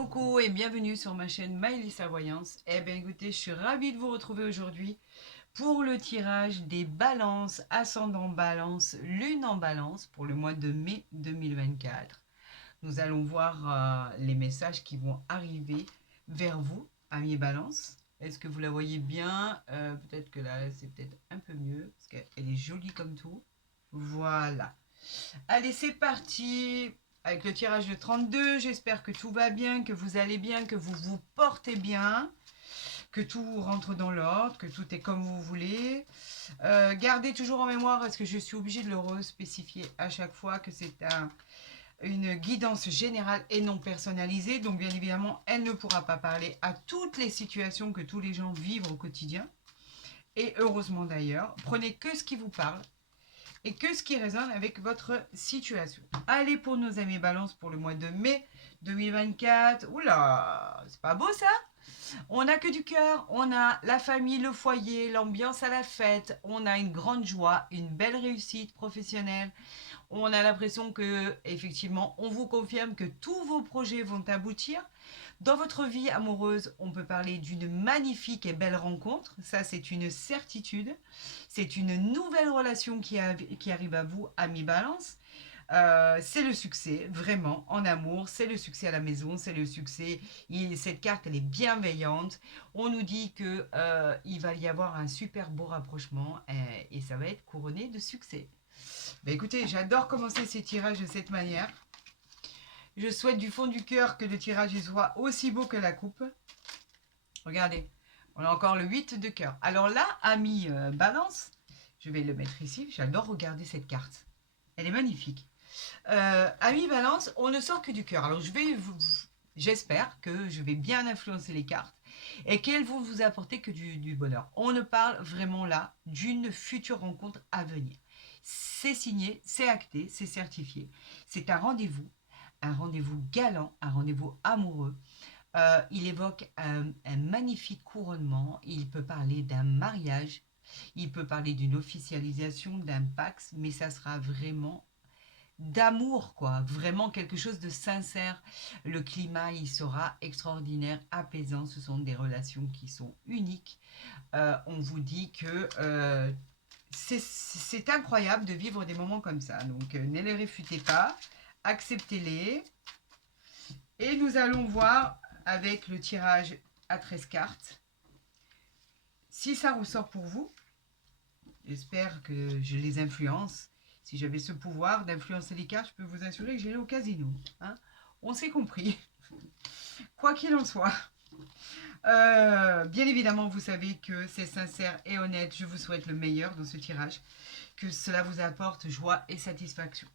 Coucou et bienvenue sur ma chaîne Maëlys Voyance. Eh bien écoutez, je suis ravie de vous retrouver aujourd'hui pour le tirage des balances, ascendant balance, lune en balance pour le mois de mai 2024. Nous allons voir les messages qui vont arriver vers vous, amis balance. Est-ce que vous la voyez bien? Peut-être que là c'est peut-être un peu mieux parce qu'elle est jolie comme tout. Voilà. Allez, c'est parti avec le tirage de 32. J'espère que tout va bien, que vous allez bien, que vous vous portez bien, que tout rentre dans l'ordre, que tout est comme vous voulez. Gardez toujours en mémoire, parce que je suis obligée de le respécifier à chaque fois, que c'est une guidance générale et non personnalisée. Donc, bien évidemment, elle ne pourra pas parler à toutes les situations que tous les gens vivent au quotidien. Et heureusement d'ailleurs, prenez que ce qui vous parle et que ce qui résonne avec votre situation. Allez, pour nos amis balance pour le mois de mai 2024. Oula, c'est pas beau ça? On n'a que du cœur, on a la famille, le foyer, l'ambiance à la fête, on a une grande joie, une belle réussite professionnelle. On a l'impression que, effectivement, on vous confirme que tous vos projets vont aboutir. Dans votre vie amoureuse, on peut parler d'une magnifique et belle rencontre. Ça, c'est une certitude. C'est une nouvelle relation qui arrive à vous, ami Balance. C'est le succès, vraiment, en amour. C'est le succès à la maison, c'est le succès. Cette carte, elle est bienveillante. On nous dit que il va y avoir un super beau rapprochement et ça va être couronné de succès. Bah écoutez, j'adore commencer ces tirages de cette manière. Je souhaite du fond du cœur que le tirage soit aussi beau que la coupe. Regardez, on a encore le 8 de cœur. Alors là, ami Balance, je vais le mettre ici. J'adore regarder cette carte. Elle est magnifique. Ami Balance, on ne sort que du cœur. Alors j'espère que je vais bien influencer les cartes et qu'elles vont vous apporter que du bonheur. On ne parle vraiment là d'une future rencontre à venir. C'est signé, c'est acté, c'est certifié. C'est un rendez-vous galant, un rendez-vous amoureux. Il évoque un magnifique couronnement. Il peut parler d'un mariage. Il peut parler d'une officialisation, d'un pax, mais ça sera vraiment d'amour, quoi. Vraiment quelque chose de sincère. Le climat, il sera extraordinaire, apaisant. Ce sont des relations qui sont uniques. On vous dit que c'est incroyable de vivre des moments comme ça. Donc, ne les réfutez pas. Acceptez-les. Et nous allons voir avec le tirage à 13 cartes si ça ressort pour vous. J'espère que je les influence. Si j'avais ce pouvoir d'influencer les cartes, je peux vous assurer que j'irai au casino. Hein, on s'est compris. Quoi qu'il en soit. Bien évidemment, vous savez que c'est sincère et honnête. Je vous souhaite le meilleur dans ce tirage. Que cela vous apporte joie et satisfaction.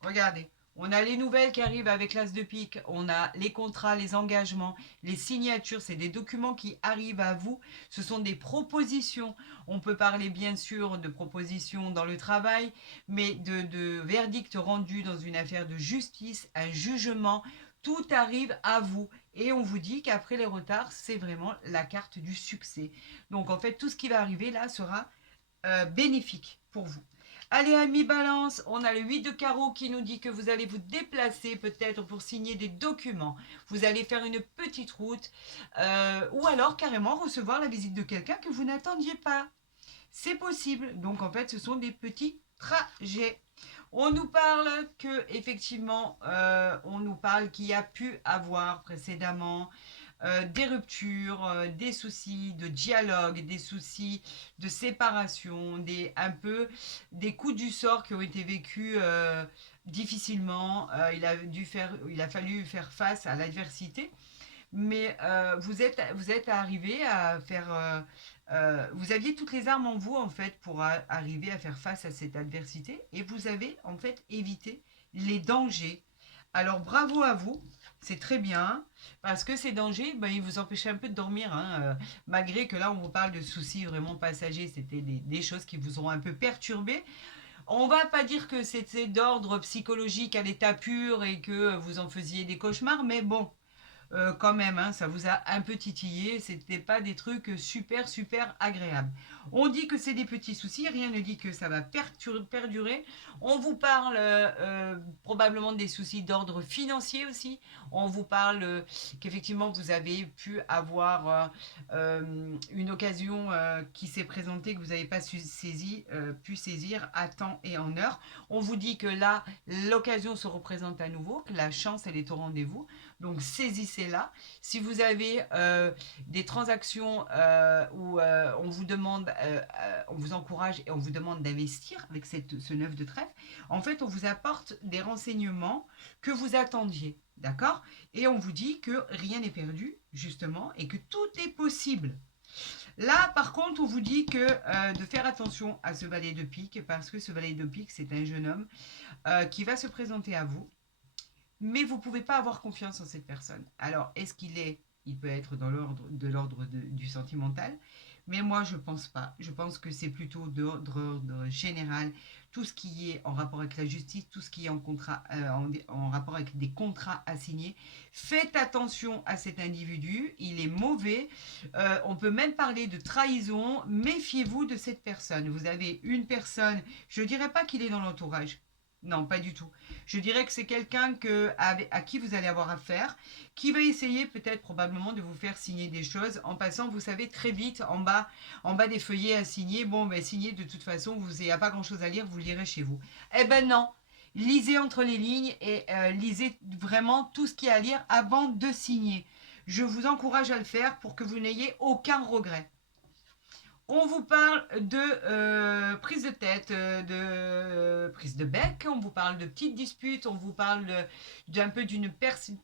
Regardez. On a les nouvelles qui arrivent avec l'as de pique, on a les contrats, les engagements, les signatures, c'est des documents qui arrivent à vous, ce sont des propositions. On peut parler bien sûr de propositions dans le travail, mais de verdicts rendus dans une affaire de justice, un jugement, tout arrive à vous. Et on vous dit qu'après les retards, c'est vraiment la carte du succès. Donc en fait, tout ce qui va arriver là sera bénéfique pour vous. Allez, amis balance, on a le 8 de carreau qui nous dit que vous allez vous déplacer peut-être pour signer des documents. Vous allez faire une petite route ou alors carrément recevoir la visite de quelqu'un que vous n'attendiez pas. C'est possible. Donc en fait, ce sont des petits trajets. On nous parle que effectivement, on nous parle qu'il y a pu avoir précédemment des ruptures, des soucis de dialogue, des soucis de séparation, des coups du sort qui ont été vécus difficilement. Il a fallu faire face à l'adversité. Mais vous êtes arrivé à faire... vous aviez toutes les armes en vous, en fait, pour arriver à faire face à cette adversité. Et vous avez, en fait, évité les dangers. Alors, bravo à vous. C'est très bien. Parce que ces dangers, ben, ils vous empêchaient un peu de dormir. Hein, malgré que là, on vous parle de soucis vraiment passagers. C'était des choses qui vous ont un peu perturbé. On va pas dire que c'était d'ordre psychologique à l'état pur et que vous en faisiez des cauchemars. Mais bon, quand même, hein, ça vous a un peu titillé, c'était pas des trucs super, super agréables. On dit que c'est des petits soucis, rien ne dit que ça va perdurer. On vous parle probablement des soucis d'ordre financier aussi. On vous parle qu'effectivement vous avez pu avoir une occasion qui s'est présentée que vous n'avez pas pu saisir à temps et en heure. On vous dit que là, l'occasion se représente à nouveau, que la chance elle est au rendez-vous. Donc saisissez-la. Si vous avez des transactions où on vous demande, on vous encourage et on vous demande d'investir avec ce 9 de trèfle, en fait on vous apporte des renseignements que vous attendiez. D'accord? Et on vous dit que rien n'est perdu, justement, et que tout est possible. Là, par contre, on vous dit que de faire attention à ce valet de pique, parce que ce valet de pique, c'est un jeune homme qui va se présenter à vous, mais vous ne pouvez pas avoir confiance en cette personne. Alors, est-ce qu'il est, il peut être dans l'ordre du sentimental, mais moi je pense pas. Je pense que c'est plutôt d'ordre général, tout ce qui est en rapport avec la justice, tout ce qui est en rapport avec des contrats à signer. Faites attention à cet individu, il est mauvais. On peut même parler de trahison. Méfiez-vous de cette personne. Vous avez une personne, je ne dirais pas qu'il est dans l'entourage. Non, pas du tout. Je dirais que c'est quelqu'un à qui vous allez avoir affaire, qui va essayer peut-être probablement de vous faire signer des choses en passant, vous savez, très vite en bas des feuillets à signer. Bon, ben signer de toute façon, il n'y a pas grand-chose à lire, vous le lirez chez vous. Eh ben non, lisez entre les lignes et lisez vraiment tout ce qu'il y a à lire avant de signer. Je vous encourage à le faire pour que vous n'ayez aucun regret. On vous parle de prise de tête, de prise de bec, on vous parle de petites disputes, on vous parle d'un peu d'une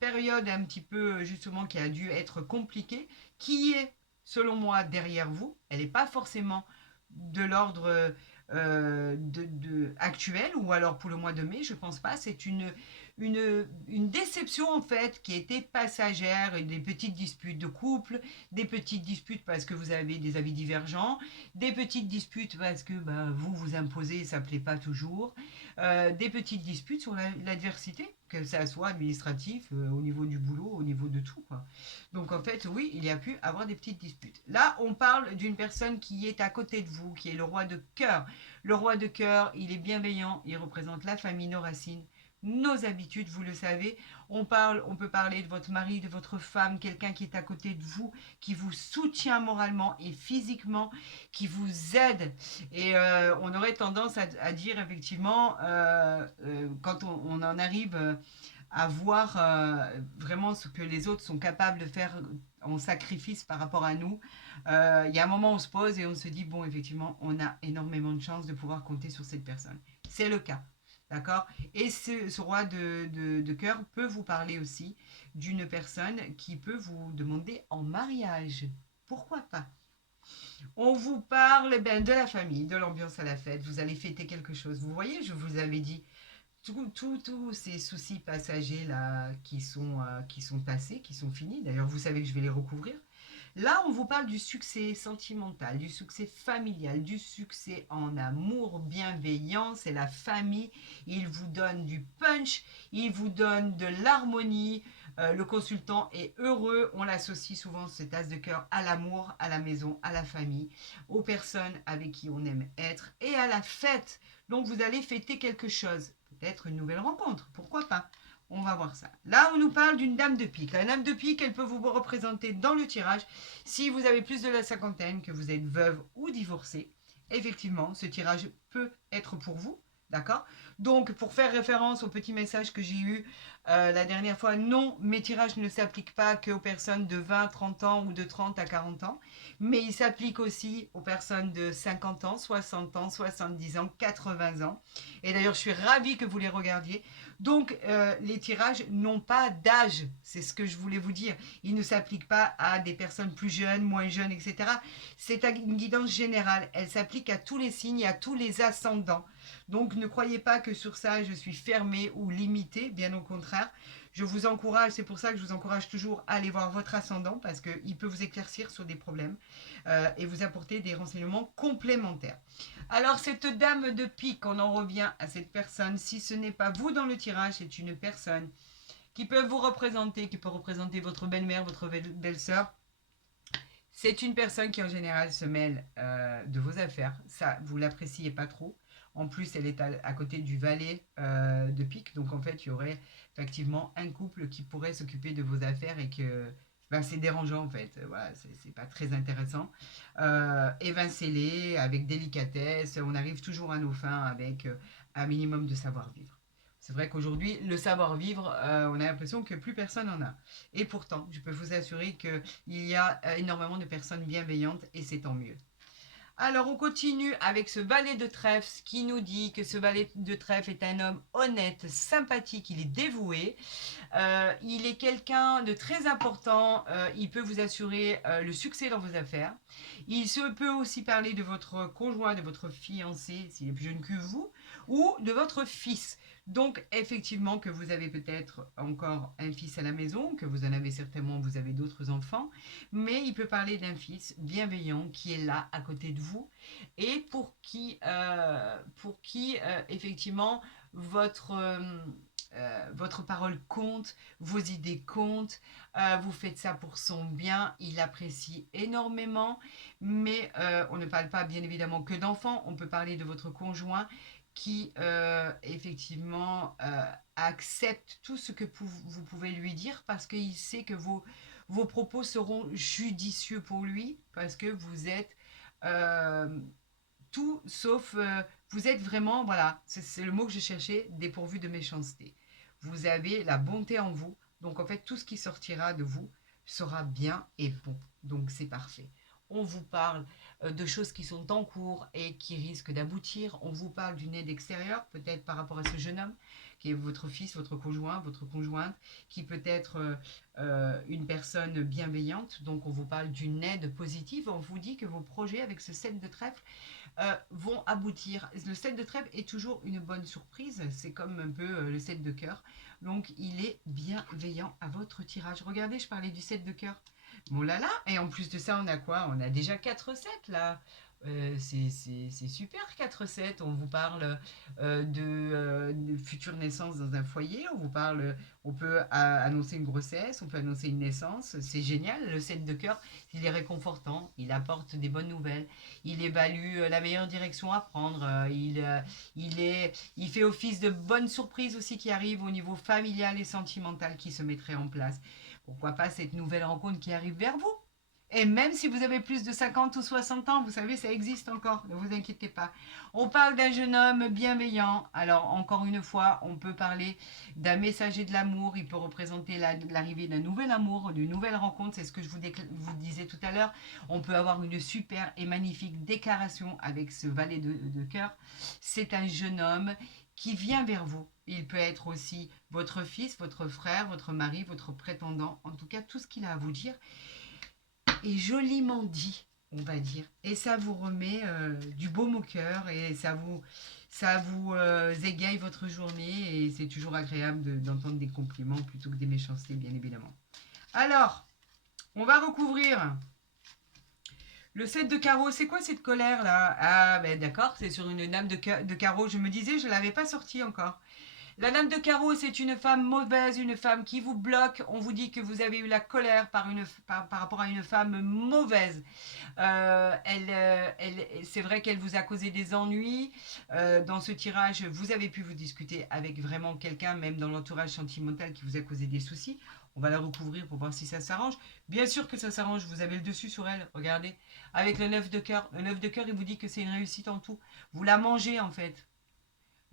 période un petit peu justement qui a dû être compliquée, qui est selon moi derrière vous. Elle n'est pas forcément de l'ordre actuel ou alors pour le mois de mai, je pense pas. C'est une déception en fait qui était passagère, et des petites disputes de couple, des petites disputes parce que vous avez des avis divergents, des petites disputes parce que vous vous imposez et ça ne plaît pas toujours, des petites disputes sur l'adversité, que ça soit administratif, au niveau du boulot, au niveau de tout, quoi. Donc en fait, oui, il y a pu avoir des petites disputes. Là, on parle d'une personne qui est à côté de vous, qui est le roi de cœur. Le roi de cœur, il est bienveillant, il représente la famille, nos racines, nos habitudes, vous le savez. On peut parler de votre mari, de votre femme, quelqu'un qui est à côté de vous, qui vous soutient moralement et physiquement, qui vous aide. Et on aurait tendance à dire effectivement, quand on en arrive à voir vraiment ce que les autres sont capables de faire en sacrifice par rapport à nous, il y a un moment où on se pose et on se dit, bon, effectivement, on a énormément de chance de pouvoir compter sur cette personne. C'est le cas. D'accord? Et ce roi de cœur peut vous parler aussi d'une personne qui peut vous demander en mariage. Pourquoi pas? On vous parle de la famille, de l'ambiance à la fête. Vous allez fêter quelque chose. Vous voyez, je vous avais dit, tous ces soucis passagers là qui sont passés, qui sont finis. D'ailleurs, vous savez que je vais les recouvrir. Là, on vous parle du succès sentimental, du succès familial, du succès en amour, bienveillant. C'est la famille. Il vous donne du punch, il vous donne de l'harmonie. Le consultant est heureux. On l'associe souvent, cet as de cœur, à l'amour, à la maison, à la famille, aux personnes avec qui on aime être et à la fête. Donc, vous allez fêter quelque chose. Peut-être une nouvelle rencontre. Pourquoi pas? On va voir ça. Là, on nous parle d'une dame de pique. La dame de pique, elle peut vous représenter dans le tirage. Si vous avez plus de la cinquantaine, que vous êtes veuve ou divorcée, effectivement, ce tirage peut être pour vous. D'accord? Donc, pour faire référence au petit message que j'ai eu la dernière fois, non, mes tirages ne s'appliquent pas qu'aux personnes de 20, 30 ans ou de 30 à 40 ans, mais ils s'appliquent aussi aux personnes de 50 ans, 60 ans, 70 ans, 80 ans. Et d'ailleurs, je suis ravie que vous les regardiez. Donc, les tirages n'ont pas d'âge, c'est ce que je voulais vous dire. Ils ne s'appliquent pas à des personnes plus jeunes, moins jeunes, etc. C'est une guidance générale. Elle s'applique à tous les signes et à tous les ascendants. Donc, ne croyez pas que sur ça, je suis fermée ou limitée. Bien au contraire, je vous encourage, c'est pour ça que je vous encourage toujours à aller voir votre ascendant parce qu'il peut vous éclaircir sur des problèmes et vous apporter des renseignements complémentaires. Alors, cette dame de pique, on en revient à cette personne. Si ce n'est pas vous dans le tirage, c'est une personne qui peuvent vous représenter, qui peut représenter votre belle-mère, votre belle-sœur. C'est une personne qui en général se mêle de vos affaires. Ça, vous l'appréciez pas trop. En plus, elle est à côté du valet de pique. Donc en fait, il y aurait effectivement un couple qui pourrait s'occuper de vos affaires et que ben, c'est dérangeant en fait. Voilà, c'est pas très intéressant. Évincez-les avec délicatesse. On arrive toujours à nos fins avec un minimum de savoir-vivre. C'est vrai qu'aujourd'hui, le savoir-vivre, on a l'impression que plus personne en a. Et pourtant, je peux vous assurer qu'il y a énormément de personnes bienveillantes et c'est tant mieux. Alors, on continue avec ce valet de trèfle qui nous dit que ce valet de trèfle est un homme honnête, sympathique, il est dévoué. Il est quelqu'un de très important. Il peut vous assurer le succès dans vos affaires. Il se peut aussi parler de votre conjoint, de votre fiancé, s'il est plus jeune que vous, ou de votre fils. Donc, effectivement, que vous avez peut-être encore un fils à la maison, que vous en avez certainement, vous avez d'autres enfants, mais il peut parler d'un fils bienveillant qui est là à côté de vous et pour qui effectivement, votre parole compte, vos idées comptent, vous faites ça pour son bien, il apprécie énormément, mais on ne parle pas bien évidemment que d'enfants, on peut parler de votre conjoint qui effectivement accepte tout ce que vous pouvez lui dire parce qu'il sait que vos propos seront judicieux pour lui parce que vous êtes euh, tout sauf, vous êtes vraiment, voilà, c'est le mot que je cherchais, dépourvu de méchanceté. Vous avez la bonté en vous, donc en fait tout ce qui sortira de vous sera bien et bon, donc c'est parfait. On vous parle de choses qui sont en cours et qui risquent d'aboutir. On vous parle d'une aide extérieure, peut-être par rapport à ce jeune homme, qui est votre fils, votre conjoint, votre conjointe, qui peut être une personne bienveillante. Donc on vous parle d'une aide positive. On vous dit que vos projets avec ce 7 de trèfle vont aboutir. Le 7 de trèfle est toujours une bonne surprise. C'est comme un peu le 7 de cœur. Donc il est bienveillant à votre tirage. Regardez, je parlais du 7 de cœur. Bon là là, et en plus de ça, on a quoi? On a déjà 4-7 là. C'est super 4-7. On vous parle de futures naissances dans un foyer. On vous parle, on peut annoncer une grossesse, on peut annoncer une naissance. C'est génial. Le 7 de cœur, il est réconfortant. Il apporte des bonnes nouvelles. Il évalue la meilleure direction à prendre. Il fait office de bonnes surprises aussi qui arrivent au niveau familial et sentimental qui se mettraient en place. Pourquoi pas cette nouvelle rencontre qui arrive vers vous? Et même si vous avez plus de 50 ou 60 ans, vous savez, ça existe encore, ne vous inquiétez pas. On parle d'un jeune homme bienveillant. Alors, encore une fois, on peut parler d'un messager de l'amour. Il peut représenter l'arrivée d'un nouvel amour, d'une nouvelle rencontre. C'est ce que je vous disais tout à l'heure. On peut avoir une super et magnifique déclaration avec ce valet de cœur. C'est un jeune homme qui vient vers vous. Il peut être aussi votre fils, votre frère, votre mari, votre prétendant. En tout cas, tout ce qu'il a à vous dire est joliment dit, on va dire. Et ça vous remet du baume au cœur et ça vous égaye votre journée et c'est toujours agréable d'entendre des compliments plutôt que des méchancetés, bien évidemment. Alors, on va recouvrir le 7 de carreau. C'est quoi cette colère là? Ah, ben d'accord, c'est sur une dame de carreau. Je me disais, je ne l'avais pas sortie encore. La dame de carreau, c'est une femme mauvaise, une femme qui vous bloque. On vous dit que vous avez eu la colère par rapport à une femme mauvaise. C'est vrai qu'elle vous a causé des ennuis. Dans ce tirage, vous avez pu vous discuter avec vraiment quelqu'un, même dans l'entourage sentimental, qui vous a causé des soucis. On va la recouvrir pour voir si ça s'arrange. Bien sûr que ça s'arrange, vous avez le dessus sur elle, regardez. Avec le 9 de cœur. Le 9 de cœur, il vous dit que c'est une réussite en tout. Vous la mangez en fait.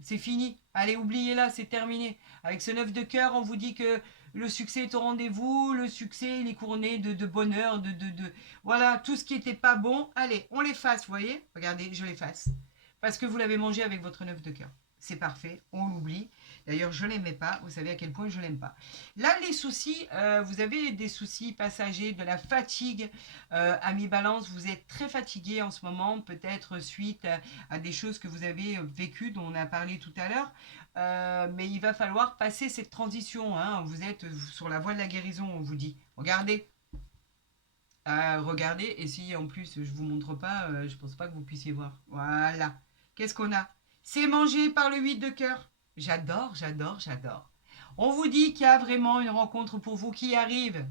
C'est fini. Allez, oubliez-la, c'est terminé. Avec ce 9 de cœur, on vous dit que le succès est au rendez-vous, le succès, il est couronné de bonheur, Voilà, tout ce qui n'était pas bon, allez, on l'efface, vous voyez? Regardez, je l'efface. Parce que vous l'avez mangé avec votre 9 de cœur. C'est parfait, on l'oublie. D'ailleurs, je ne l'aimais pas, vous savez à quel point je ne l'aime pas. Là, les soucis, vous avez des soucis passagers, de la fatigue. Ami Balance, vous êtes très fatigué en ce moment, peut-être suite à des choses que vous avez vécues, dont on a parlé tout à l'heure. Mais il va falloir passer cette transition. Hein. Vous êtes sur la voie de la guérison, on vous dit. Regardez. Regardez, et si en plus je vous montre pas, je pense pas que vous puissiez voir. Voilà. Qu'est-ce qu'on a? C'est mangé par le 8 de cœur. J'adore, j'adore, j'adore. On vous dit qu'il y a vraiment une rencontre pour vous qui arrive.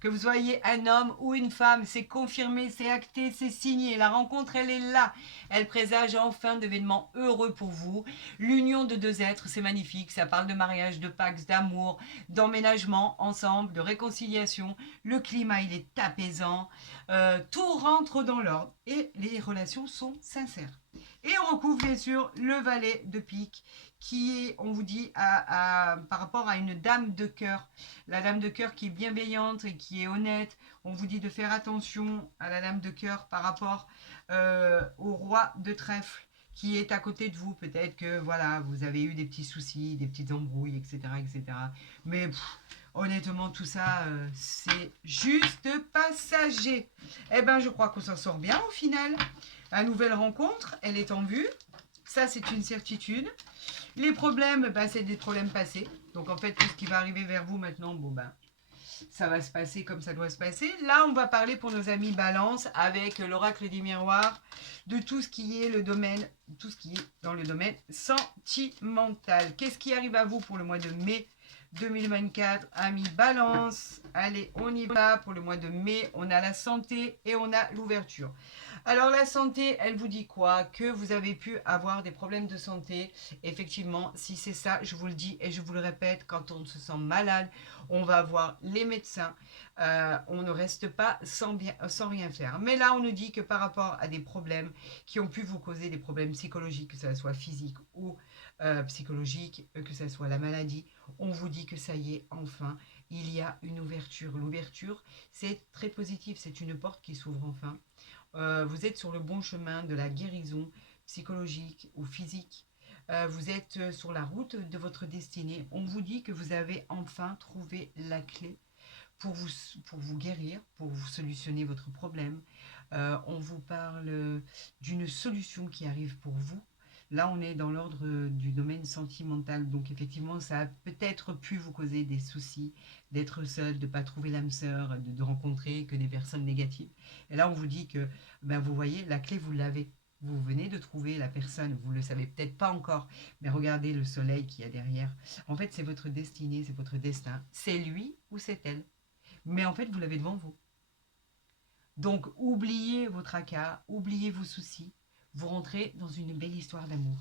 Que vous soyez un homme ou une femme, c'est confirmé, c'est acté, c'est signé. La rencontre, elle est là. Elle présage enfin d'événements heureux pour vous. L'union de deux êtres, c'est magnifique. Ça parle de mariage, de pax, d'amour, d'emménagement ensemble, de réconciliation. Le climat, il est apaisant. Tout rentre dans l'ordre et les relations sont sincères. Et on recouvre bien sûr le valet de pique qui est, on vous dit, par rapport à une dame de cœur. La dame de cœur qui est bienveillante et qui est honnête. On vous dit de faire attention à la dame de cœur par rapport au roi de trèfle qui est à côté de vous. Peut-être que voilà, vous avez eu des petits soucis, des petites embrouilles, etc. etc. Mais honnêtement, tout ça, c'est juste passager. Eh bien, je crois qu'on s'en sort bien au final. La nouvelle rencontre, elle est en vue. Ça, c'est une certitude. Les problèmes, c'est des problèmes passés. Donc, en fait, tout ce qui va arriver vers vous maintenant, ça va se passer comme ça doit se passer. Là, on va parler pour nos amis Balance avec l'oracle des miroirs de tout ce qui est le domaine, tout ce qui est dans le domaine sentimental. Qu'est-ce qui arrive à vous pour le mois de mai 2024, amis Balance? Allez, on y va. Pour le mois de mai, on a la santé et on a l'ouverture. Alors la santé, elle vous dit quoi? Que vous avez pu avoir des problèmes de santé. Effectivement, si c'est ça, je vous le dis et je vous le répète, quand on se sent malade, on va voir les médecins. On ne reste pas sans rien faire. Mais là, on nous dit que par rapport à des problèmes qui ont pu vous causer des problèmes psychologiques, que ce soit physique ou psychologique, que ce soit la maladie, on vous dit que ça y est, enfin, il y a une ouverture. L'ouverture, c'est très positif, c'est une porte qui s'ouvre enfin. Vous êtes sur le bon chemin de la guérison psychologique ou physique. Vous êtes sur la route de votre destinée. On vous dit que vous avez enfin trouvé la clé pour vous guérir, pour vous solutionner votre problème. On vous parle d'une solution qui arrive pour vous. Là, on est dans l'ordre du domaine sentimental. Donc, effectivement, ça a peut-être pu vous causer des soucis, d'être seul, de ne pas trouver l'âme sœur, de rencontrer que des personnes négatives. Et là, on vous dit que, vous voyez, la clé, vous l'avez. Vous venez de trouver la personne, vous ne le savez peut-être pas encore, mais regardez le soleil qu'il y a derrière. En fait, c'est votre destinée, c'est votre destin. C'est lui ou c'est elle. Mais en fait, vous l'avez devant vous. Donc, oubliez vos tracas, oubliez vos soucis. Vous rentrez dans une belle histoire d'amour.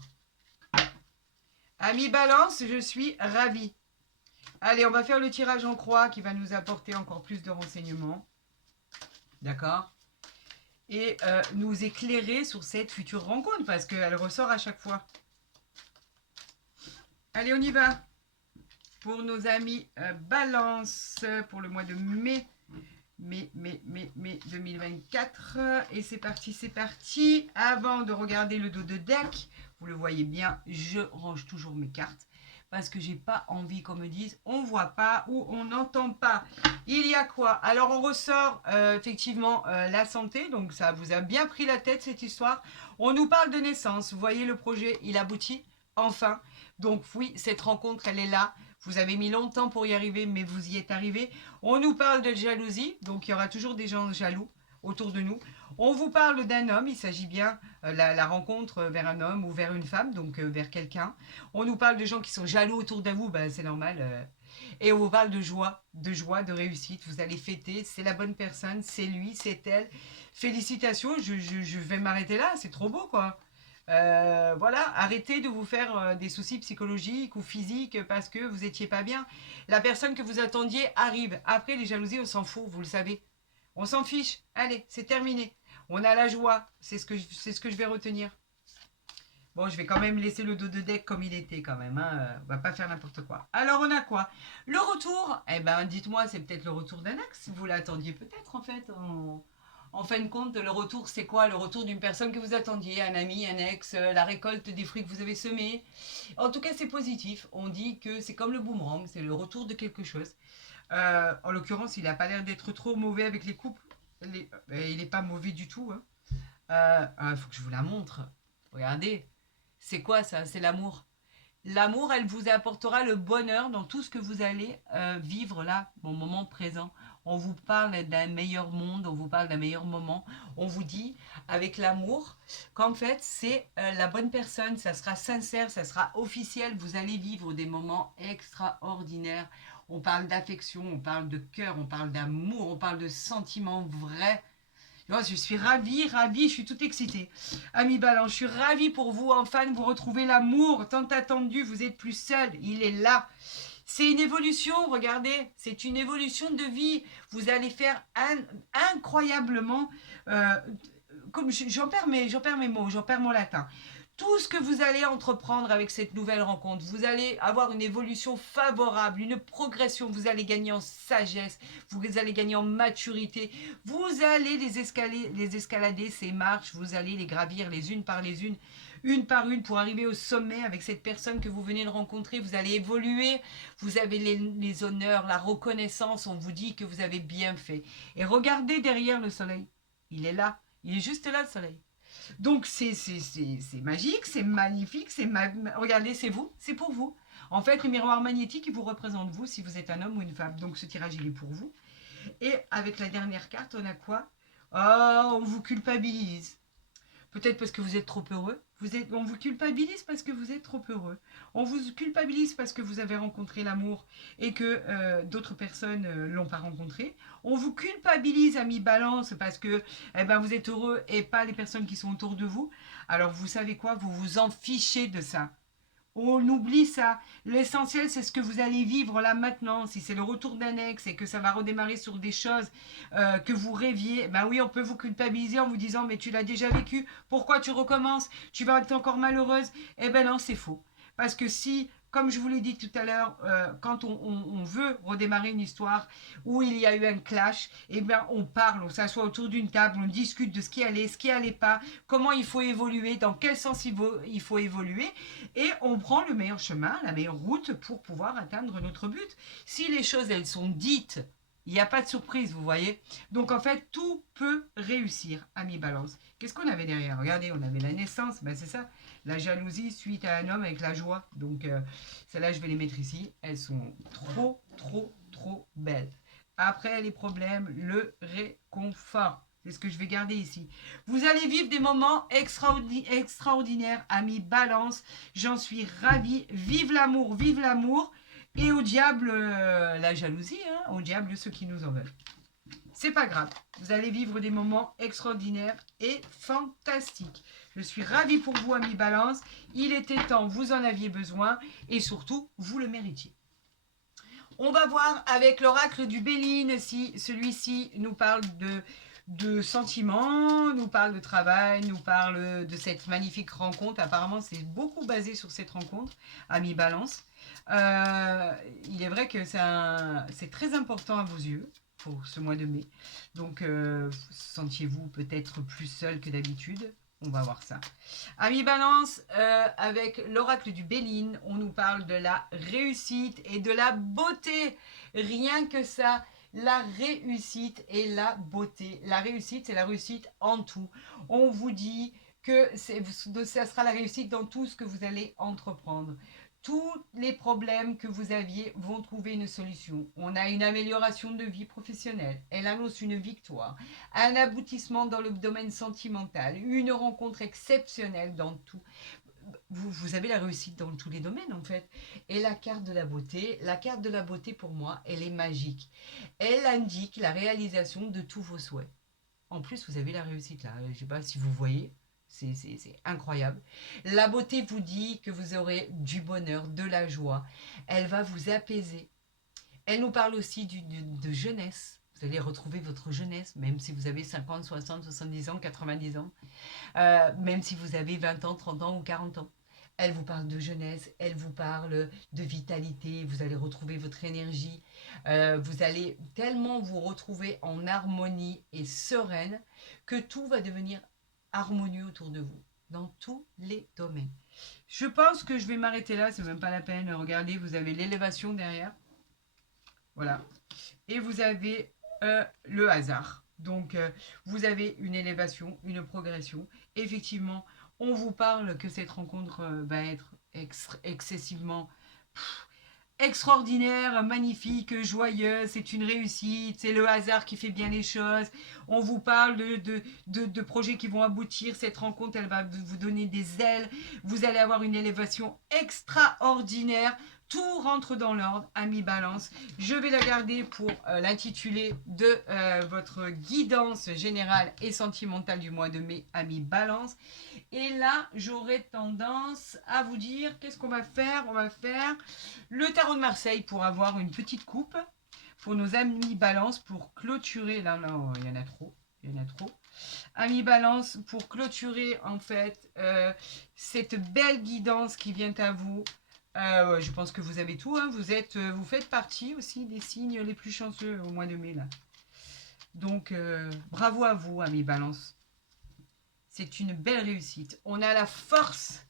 Amis Balance, je suis ravie. Allez, on va faire le tirage en croix qui va nous apporter encore plus de renseignements. D'accord? Et nous éclairer sur cette future rencontre parce qu'elle ressort à chaque fois. Allez, on y va. Pour nos amis Balance, pour le mois de mai 2024. Et c'est parti, c'est parti. Avant de regarder le dos de deck, vous le voyez bien, je range toujours mes cartes parce que j'ai pas envie qu'on me dise on voit pas ou on n'entend pas. Il y a quoi? Alors on ressort effectivement la santé, donc ça vous a bien pris la tête cette histoire. On nous parle de naissance, vous voyez le projet, il aboutit enfin. Donc oui, cette rencontre, elle est là. Vous avez mis longtemps pour y arriver, mais vous y êtes arrivé. On nous parle de jalousie, donc il y aura toujours des gens jaloux autour de nous. On vous parle d'un homme, il s'agit bien la rencontre vers un homme ou vers une femme, donc vers quelqu'un. On nous parle de gens qui sont jaloux autour de vous, c'est normal. Et on vous parle de joie, de réussite. Vous allez fêter, c'est la bonne personne, c'est lui, c'est elle. Félicitations, je vais m'arrêter là, c'est trop beau quoi. Voilà, arrêtez de vous faire des soucis psychologiques ou physiques parce que vous n'étiez pas bien. La personne que vous attendiez arrive. Après, les jalousies, on s'en fout, vous le savez. On s'en fiche. Allez, c'est terminé. On a la joie. C'est ce que je vais retenir. Bon, je vais quand même laisser le dos de deck comme il était quand même. Hein. On va pas faire n'importe quoi. Alors, on a quoi? Le retour. Eh ben, dites-moi, c'est peut-être le retour d'un axe. Vous l'attendiez peut-être en fait. En fin de compte, le retour, c'est quoi? Le retour d'une personne que vous attendiez, un ami, un ex, la récolte des fruits que vous avez semés. En tout cas, c'est positif. On dit que c'est comme le boomerang, c'est le retour de quelque chose. En l'occurrence, il n'a pas l'air d'être trop mauvais avec les couples. Il n'est pas mauvais du tout. Il faut que je vous la montre. Regardez. C'est quoi ça? C'est l'amour. L'amour, elle vous apportera le bonheur dans tout ce que vous allez vivre là, au moment présent. On vous parle d'un meilleur monde, on vous parle d'un meilleur moment. On vous dit, avec l'amour, qu'en fait, c'est la bonne personne, ça sera sincère, ça sera officiel. Vous allez vivre des moments extraordinaires. On parle d'affection, on parle de cœur, on parle d'amour, on parle de sentiments vrais. Oh, je suis ravie, je suis toute excitée. Ami Balance, je suis ravie pour vous, enfin, de vous retrouver l'amour tant attendu, vous êtes plus seul, il est là. C'est une évolution, regardez, c'est une évolution de vie. Vous allez faire incroyablement, euh, comme j'en perds mes mots, j'en perds mon latin. Tout ce que vous allez entreprendre avec cette nouvelle rencontre, vous allez avoir une évolution favorable, une progression, vous allez gagner en sagesse, vous allez gagner en maturité, vous allez les escalader, ces marches, vous allez les gravir les unes par une, pour arriver au sommet avec cette personne que vous venez de rencontrer. Vous allez évoluer, vous avez les honneurs, la reconnaissance, on vous dit que vous avez bien fait. Et regardez derrière le soleil, il est là, il est juste là le soleil. Donc c'est magique, c'est magnifique, regardez, c'est vous, c'est pour vous. En fait, le miroir magnétique, il vous représente vous si vous êtes un homme ou une femme. Donc ce tirage, il est pour vous. Et avec la dernière carte, on a quoi? Oh, on vous culpabilise. Peut-être parce que vous êtes trop heureux. On vous culpabilise parce que vous êtes trop heureux. On vous culpabilise parce que vous avez rencontré l'amour et que d'autres personnes ne l'ont pas rencontré. On vous culpabilise, ami Balance, parce que vous êtes heureux et pas les personnes qui sont autour de vous. Alors vous savez quoi? Vous vous en fichez de ça. On oublie ça. L'essentiel, c'est ce que vous allez vivre là maintenant. Si c'est le retour d'un ex et que ça va redémarrer sur des choses que vous rêviez, ben oui, on peut vous culpabiliser en vous disant mais tu l'as déjà vécu, pourquoi tu recommences? Tu vas être encore malheureuse. Eh ben non, c'est faux. Parce que si, comme je vous l'ai dit tout à l'heure, quand on veut redémarrer une histoire où il y a eu un clash, eh bien on parle, on s'assoit autour d'une table, on discute de ce qui allait pas, comment il faut évoluer, dans quel sens il faut évoluer, et on prend le meilleur chemin, la meilleure route pour pouvoir atteindre notre but. Si les choses, elles sont dites, il n'y a pas de surprise, vous voyez. Donc en fait, tout peut réussir, ami Balance. Qu'est-ce qu'on avait derrière? Regardez, on avait la naissance, ben c'est ça. La jalousie suite à un homme avec la joie. Donc celles-là, je vais les mettre ici. Elles sont trop belles. Après les problèmes, le réconfort. C'est ce que je vais garder ici. Vous allez vivre des moments extraordinaires, amis Balance. J'en suis ravie. Vive l'amour, vive l'amour. Et au diable, la jalousie, hein, au diable ceux qui nous en veulent. C'est pas grave. Vous allez vivre des moments extraordinaires et fantastiques. Je suis ravie pour vous, amis Balance. Il était temps, vous en aviez besoin. Et surtout, vous le méritiez. On va voir avec l'oracle du Béline si celui-ci nous parle de sentiments, nous parle de travail, nous parle de cette magnifique rencontre. Apparemment, c'est beaucoup basé sur cette rencontre, ami Balance. Il est vrai que c'est très important à vos yeux pour ce mois de mai. Donc, sentiez-vous peut-être plus seul que d'habitude? On va voir ça. Ami Balance, avec l'oracle du Béline, on nous parle de la réussite et de la beauté. Rien que ça, la réussite et la beauté. La réussite, c'est la réussite en tout. On vous dit que ça sera la réussite dans tout ce que vous allez entreprendre. Tous les problèmes que vous aviez vont trouver une solution. On a une amélioration de vie professionnelle. Elle annonce une victoire, un aboutissement dans le domaine sentimental, une rencontre exceptionnelle dans tout. Vous avez la réussite dans tous les domaines en fait. Et la carte de la beauté pour moi, elle est magique. Elle indique la réalisation de tous vos souhaits. En plus, vous avez la réussite là. Je ne sais pas si vous voyez. C'est incroyable. La beauté vous dit que vous aurez du bonheur, de la joie. Elle va vous apaiser. Elle nous parle aussi de jeunesse. Vous allez retrouver votre jeunesse, même si vous avez 50, 60, 70 ans, 90 ans. Même si vous avez 20 ans, 30 ans ou 40 ans. Elle vous parle de jeunesse, elle vous parle de vitalité, vous allez retrouver votre énergie, vous allez tellement vous retrouver en harmonie et sereine que tout va devenir harmonieux autour de vous, dans tous les domaines. Je pense que je vais m'arrêter là, c'est même pas la peine. Regardez, vous avez l'élévation derrière. Voilà. Et vous avez le hasard. Donc, vous avez une élévation, une progression. Effectivement, on vous parle que cette rencontre va être excessivement extraordinaire, magnifique, joyeuse, c'est une réussite, c'est le hasard qui fait bien les choses. On vous parle de projets qui vont aboutir. Cette rencontre, elle va vous donner des ailes. Vous allez avoir une élévation extraordinaire. Tout rentre dans l'ordre, ami Balance. Je vais la garder pour l'intituler de votre guidance générale et sentimentale du mois de mai, ami Balance. Et là, j'aurais tendance à vous dire, qu'est-ce qu'on va faire? On va faire le tarot de Marseille pour avoir une petite coupe pour nos amis Balance pour clôturer. Là, non, il y en a trop. Il y en a trop. Amis Balance, pour clôturer en fait cette belle guidance qui vient à vous. Je pense que vous avez tout. Hein. Vous faites partie aussi des signes les plus chanceux au mois de mai. Là. Donc, bravo à vous, amis Balance. C'est une belle réussite. On a la force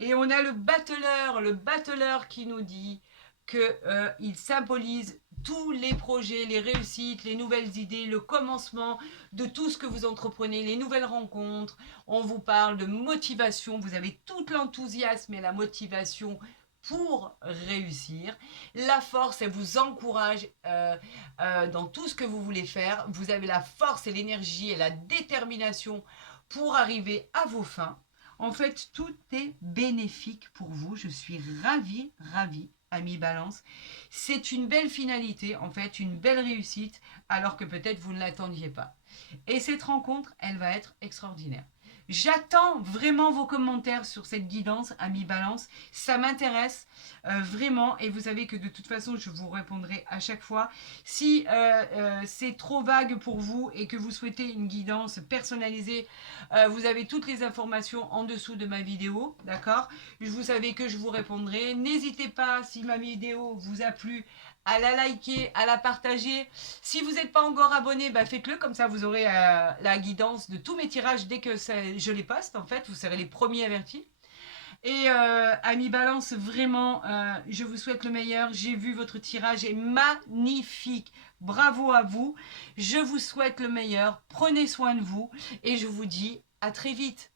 et on a le battleur qui nous dit qu'il symbolise tous les projets, les réussites, les nouvelles idées, le commencement de tout ce que vous entreprenez, les nouvelles rencontres. On vous parle de motivation. Vous avez tout l'enthousiasme et la motivation pour réussir. La force, elle vous encourage dans tout ce que vous voulez faire. Vous avez la force et l'énergie et la détermination pour arriver à vos fins. En fait, tout est bénéfique pour vous. Je suis ravie, ami Balance. C'est une belle finalité, en fait, une belle réussite, alors que peut-être vous ne l'attendiez pas. Et cette rencontre, elle va être extraordinaire. J'attends vraiment vos commentaires sur cette guidance, ami Balance. Ça m'intéresse vraiment. Et vous savez que de toute façon, je vous répondrai à chaque fois. Si c'est trop vague pour vous et que vous souhaitez une guidance personnalisée, vous avez toutes les informations en dessous de ma vidéo. D'accord? Vous savez que je vous répondrai. N'hésitez pas, si ma vidéo vous a plu, à la liker, à la partager. Si vous n'êtes pas encore abonné, faites-le, comme ça vous aurez la guidance de tous mes tirages dès que je les poste, en fait, vous serez les premiers avertis. Et amis Balance, vraiment, je vous souhaite le meilleur. J'ai vu votre tirage est magnifique. Bravo à vous. Je vous souhaite le meilleur. Prenez soin de vous et je vous dis à très vite.